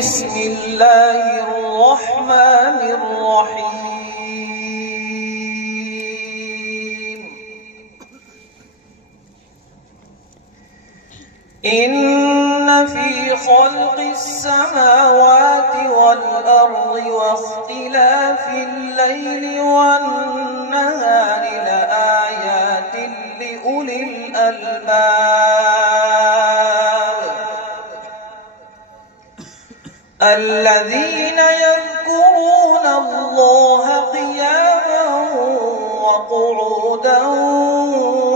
بسم الله الرحمن الرحيم. إن في خلق السماوات والأرض واختلاف الليل والنهار لآيات لأولي الألباب الذين يذكرون الله قياما وقعودا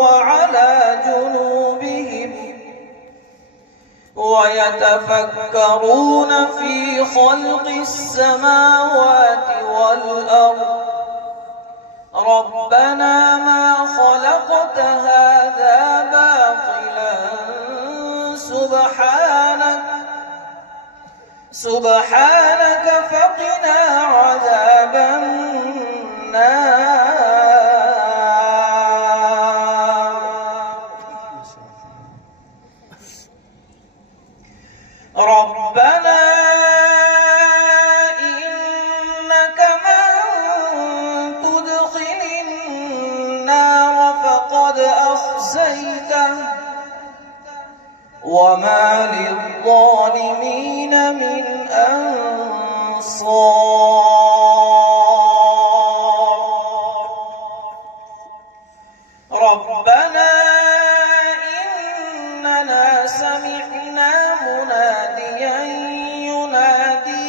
وعلى جنوبهم ويتفكرون في خلق السماوات والأرض ربنا ما خلقت هذا باطلا سبحانك فقنا عذاب النار. ربنا إنك من تدخل النار فقد أخزيته وما للظالمين من أنصار. ربنا إننا سمعنا مناديا ينادي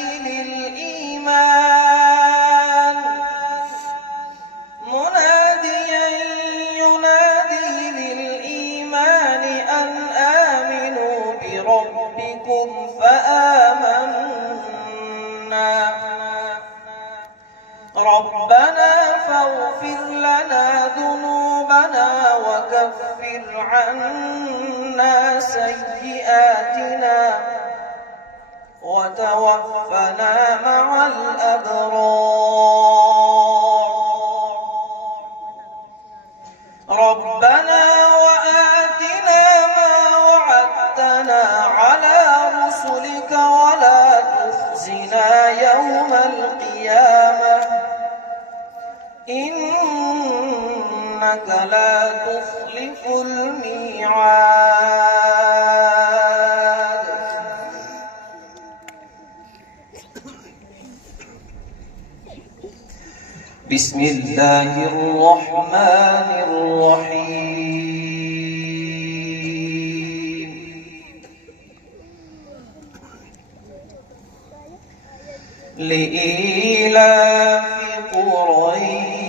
للإيمان أن آمنوا بربكم فآمنا. ربنا فاغفر لنا ذنوبنا وكفر عنا سيئاتنا وتوفنا مع الأبرار. ربنا وآتنا ما وعدتنا على رسلك ولا تخزنا يوم القيامة إنك لا تخلف الميعاد. بسم الله الرحمن الرحيم. لإيلاف قريش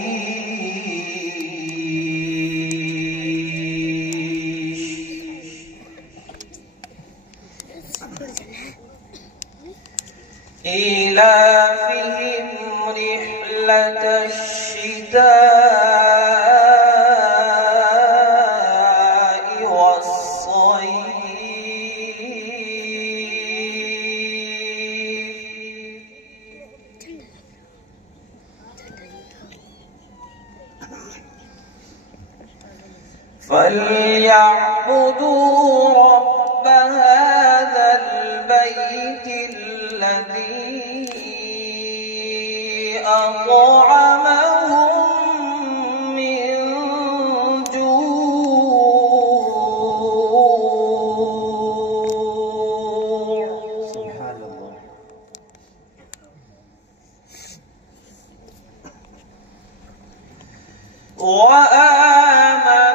إيلافهم رحلة الشتاء والصيف فليعبدوا رب هذا البيت الذي أطعمهم من جوع. سبحان الله. وآمنهم